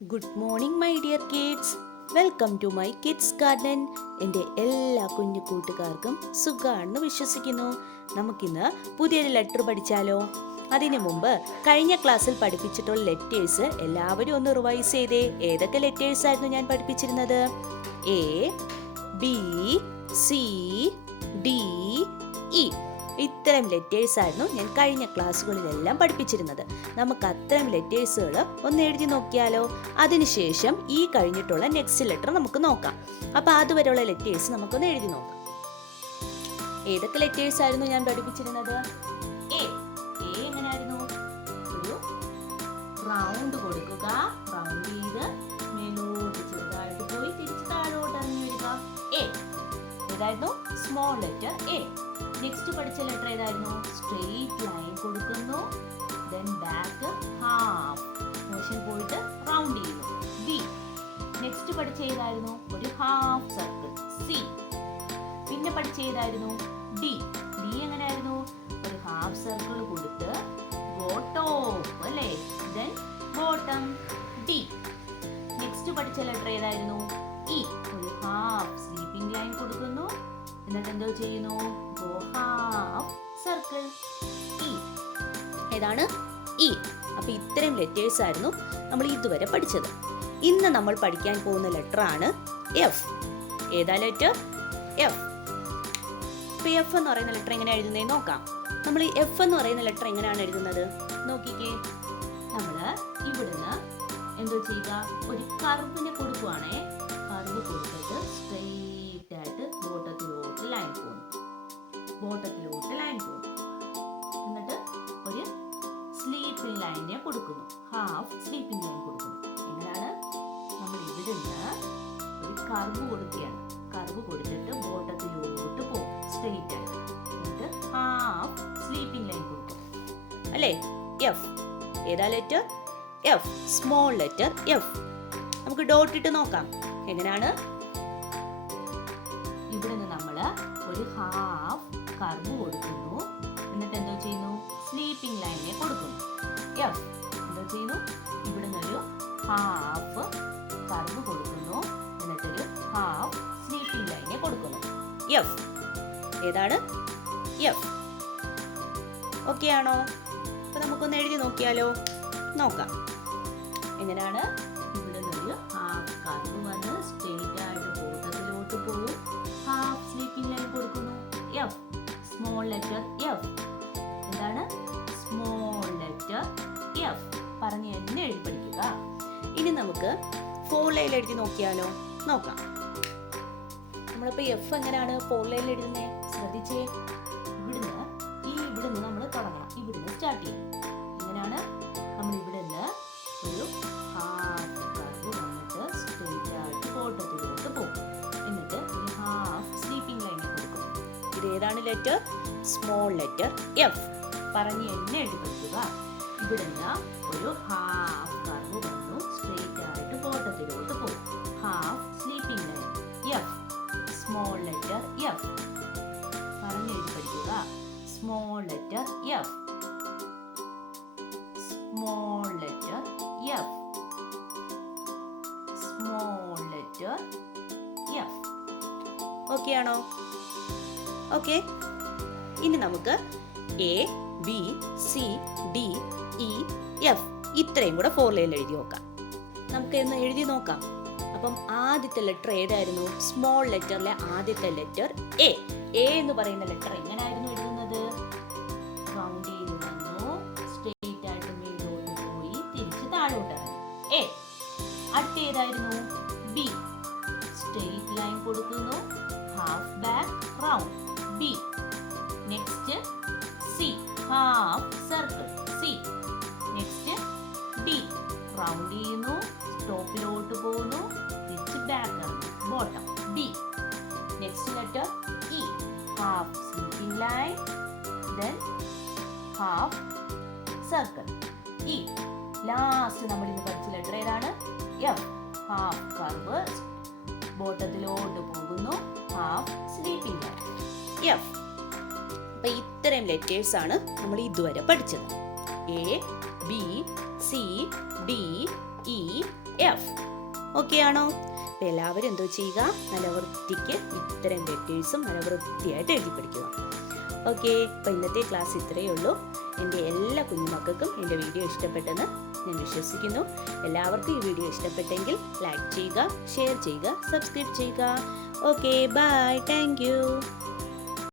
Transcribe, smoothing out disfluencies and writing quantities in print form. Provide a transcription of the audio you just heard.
Good morning my dear kids. Welcome to my kids garden. എൻ്റെ എല്ലാ കുഞ്ഞു കൂട്ടുകാർക്കും സുഖമാണെന്ന് വിശ്വസിക്കുന്നു. നമുക്കിന്ന് പുതിയൊരു ലെറ്റർ പഠിച്ചാലോ? അതിനു മുമ്പ് കഴിഞ്ഞ ക്ലാസ്സിൽ പഠിപ്പിച്ചിട്ടുള്ള ലെറ്റേഴ്സ് എല്ലാവരും ഒന്ന് റിവൈസ് ചെയ്തേ. ഏതൊക്കെ ലെറ്റേഴ്സ് ആയിരുന്നു ഞാൻ പഠിപ്പിച്ചിരുന്നത്? A, B, C, D, E. ഇത്തരം ലെറ്റേഴ്സ് ആയിരുന്നു ഞാൻ കഴിഞ്ഞ ക്ലാസ്സുകളിലെല്ലാം പഠിപ്പിച്ചിരുന്നത്. നമുക്ക് അത്തരം ലെറ്റേഴ്സുകൾ ഒന്ന് എഴുതി നോക്കിയാലോ? അതിനുശേഷം ഈ കഴിഞ്ഞിട്ടുള്ള നെക്സ്റ്റ് ലെറ്റർ നമുക്ക് നോക്കാം. അപ്പോൾ അതുവരെയുള്ള ലെറ്റേഴ്സ് നമുക്കൊന്ന് എഴുതി നോക്കാം. ഏതൊക്കെ ലെറ്റേഴ്സ് ആയിരുന്നു ഞാൻ പഠിപ്പിച്ചിരുന്നത്? എ. എ എങ്ങനെയായിരുന്നു? ഒരു റൗണ്ട് കൊടുക്കുക, റൗണ്ട് ചെയ്ത് മേലോട്ട് ചെറുതായിട്ട് പോയി തിരിച്ച് താഴോട്ട് ഇറങ്ങി വരിക. എ ഏതായിരുന്നു? Small letter A. നെക്സ്റ്റ് പഠിച്ച ലെറ്റർ ഏതായിരുന്നു? സ്ട്രെയിറ്റ് ലൈൻ കൊടുക്കുന്നു, ദെൻ ബാക്ക് ഹാഫ് മോഷൻ പോയിട്ട് റൗണ്ട് ചെയ്യുന്നു. ബി. നെക്സ്റ്റ് പഠിച്ച ഏതായിരുന്നു? ഒരു ഹാഫ് സർക്കിൾ. സി. പിന്നെ പഠിച്ച ഏതായിരുന്നു? ഡി. ഡി എങ്ങനെയായിരുന്നു? ഒരു ഹാഫ് സർക്കിൾ കൊടുത്ത് ഗോ ടോപ്പ് അല്ലേ, ദെൻ ബോട്ടം. ഡി. നെക്സ്റ്റ് പഠിച്ച ലെറ്റർ ഏതായിരുന്നു? ഇ. ഒരു ഹാഫ് സ്ലീപ്പിംഗ് ലൈൻ കൊടുക്കുന്നു, എന്നിട്ട് എന്തോ ചെയ്യുന്നു? Go half circle. ഇ. ഏതാണ്? ഇ. അപ്പൊ ഇത്രയും ലെറ്റേഴ്സ് ആയിരുന്നു നമ്മൾ ഇതുവരെ പഠിച്ചത്. ഇന്ന് നമ്മൾ പഠിക്കാൻ പോകുന്ന ലെറ്റർ ആണ് എഫ്. ഏതാ ലെറ്റർ? എഫ്. ഇപ്പൊ എഫ് എന്ന് പറയുന്ന ലെറ്റർ എങ്ങനെ എഴുതുന്നേ നോക്കാം. നമ്മൾ ഈ എഫ് എന്ന് പറയുന്ന ലെറ്റർ എങ്ങനെയാണ് എഴുതുന്നത് നോക്കിക്കേ. നമ്മള് ഇവിടുന്ന് എന്തോ ചെയ്യുക? ഒരു കർവിനെ കൊടുക്കുവാണേ. കർവ് കൊടുത്തിട്ട് സ്ട്രെയിറ്റ് ആയിട്ട് ബോട്ടത്തിലോട്ട് ലൈൻ പോകുന്നു, ബോട്ടത്തിലോട്ട് ലൈൻ പോകുന്നു. എന്നിട്ട് ഒരു സ്ലീപ്പിംഗ് ലൈനെ കൊടുക്കുന്നു, ഹാഫ് സ്ലീപ്പിംഗ് ലൈൻ കൊടുക്കുന്നു. എങ്ങനെയാണ്? നമ്മൾ ഇവിടുന്ന് ഒരു കർവ് കൊടുക്കുകയാണ്. കർവ് കൊടുത്തിട്ട് ബോട്ടത്തിലോട്ട് പോകും സ്ട്രെയിറ്റ് ആയിട്ട്, എന്നിട്ട് ഹാഫ് സ്ലീപ്പിംഗ് ലൈൻ കൊടുക്കും അല്ലേ? എഫ്. ഏതാ letter? F. Small letter F. നമുക്ക് ഡോട്ട് ഇട്ട് നോക്കാം. എങ്ങനെയാണ്? ഇവിടുന്ന് നമ്മൾ ഒരു ഹാഫ് കർവ് കൊടുക്കുന്നു, എന്നിട്ട് എന്തോ ചെയ്യുന്നു? സ്ലീപ്പിംഗ് ലൈനെ കൊടുക്കുന്നു. എഫ്. എന്തോ ചെയ്യുന്നു? ഇവിടുന്ന് ഒരു ഹാഫ് കർവ് കൊടുക്കുന്നു, എന്നിട്ടൊരു ഹാഫ് സ്ലീപ്പിംഗ് ലൈനെ കൊടുക്കുന്നു. എഫ്. ഏതാണ്? എഫ്. ഓക്കെ ആണോ? അപ്പൊ നമുക്കൊന്ന് എഴുതി നോക്കിയാലോ? നോക്കാം. എങ്ങനെയാണ്? ഇവിടുന്ന് ഒരു ഹാഫ് കർവ് വന്ന് സ്ട്രെയിറ്റ് ആയിട്ട് ബോട്ടത്തിലോട്ട് പോകും, ഹാഫ് സ്ലീപ്പിംഗ് ലൈൻ കൊടുക്കുന്നു. എഫ്. Small letter F. എന്താണ്? Small letter F. പറഞ്ഞ് എന്നെ എഴുതി പഠിക്കുക. ഇനി നമുക്ക് ഫോർ ലൈൻ എഴുതി നോക്കിയാലോ? നോക്കാം. നമ്മളിപ്പോ എഫ് എങ്ങനെയാണ് ഫോർ ലൈൻ എഴുതുന്നത്? ശ്രദ്ധിച്ചേ. ഇവിടുന്ന് നമ്മൾ തുടങ്ങണം. ഇവിടുന്ന് സ്റ്റാർട്ട് ചെയ്യും. എങ്ങനെയാണ്? നമ്മൾ ഇവിടുന്ന് ഒരു ഹാഫ് കർവ് വന്നിട്ട് സ്ട്രെയിറ്റ് ആയിട്ട് ബോട്ടത്തിലോട്ട് പോകും, എന്നിട്ട് ഒരു ഹാഫ് സ്ലീപ്പിംഗ് ലൈൻ കൊടുക്കും. ഇത് ഏതാണ് ലെറ്റർ? Small letter F. പറഞ്ഞ് എന്നെ എഴുതി പഠിക്കുക. ഇവിടുന്ന് ഒരു ഹാഫ് കർവ് വന്നു സ്ട്രെയിറ്റ് ആയിട്ട് ബോട്ടത്തിലോട്ട് പോകും, half sleeping line. F. Small letter F. പറഞ്ഞ് എഴുതി പഠിക്കുക. Small letter F. Small letter F. Small letter F. Okay ആണോ? ഓക്കെ. ഇനി നമുക്ക് A, B, C, D, E, F ഇത്രയും കൂടെ ഫോർ ലൈനിൽ എഴുതി നോക്കാം. നമുക്ക് ഒന്ന് എഴുതി നോക്കാം. അപ്പം ആദ്യത്തെ ലെറ്റർ ഏതായിരുന്നു? സ്മോൾ ലെറ്ററിലെ ആദ്യത്തെ ലെറ്റർ എ. എ എന്ന് പറയുന്ന ലെറ്റർ എങ്ങനെയായിരുന്നു എഴുതുന്നത്? റൗണ്ട് ചെയ്ത് വന്നു, സ്ട്രെയിറ്റ് ആയിട്ട് മേലോട്ട് പോയി തിരിച്ച് താഴോട്ട് ഇറങ്ങി. എ. അടുത്ത ഏതായിരുന്നു? ബി. സ്ട്രെയിറ്റ് ലൈൻ കൊടുക്കുന്നു, half back round. B. Next C. Half circle. C. Next D. Round ചെയ്യുന്നു, സ്റ്റോപ്പിലോട്ട് പോകുന്നു, തിരിച്ച് ബാക്ക് ഇറങ്ങുന്നു, bottom. D. Next letter E. Half sleeping line, then half circle. E. Last നമ്മൾ ഇന്ന് പഠിച്ച ലെറ്റർ ഏതാണ്? എഫ്. ഹാഫ് കർവ് ബോട്ടത്തിലോട്ട് പോകുന്നു, ഹാഫ് സ്ലീപ്പിംഗ് ലൈൻ. എഫ്. അപ്പൊ ഇത്രയും ലെറ്റേഴ്സ് ആണ് നമ്മൾ ഇതുവരെ പഠിച്ചത്. A, B, C, D, E, F. Okay ആണോ? അപ്പോൾ എല്ലാവരും എന്തോ ചെയ്യുക, നല്ല വൃത്തിക്ക് ഇത്തരം ലെറ്റേഴ്സും നല്ല വൃത്തിയായിട്ട് എഴുതി പഠിക്കുക. ഓക്കെ, അപ്പോൾ ഇന്നത്തെ ക്ലാസ് ഇത്രയേ ഉള്ളൂ. എൻ്റെ എല്ലാ കുഞ്ഞുമക്കൾക്കും എൻ്റെ വീഡിയോ ഇഷ്ടപ്പെട്ടെന്ന് ഞാൻ വിശ്വസിക്കുന്നു. എല്ലാവർക്കും ഈ വീഡിയോ ഇഷ്ടപ്പെട്ടെങ്കിൽ ലൈക്ക് ചെയ്യുക, ഷെയർ ചെയ്യുക, സബ്സ്ക്രൈബ് ചെയ്യുക. Okay, bye, thank U.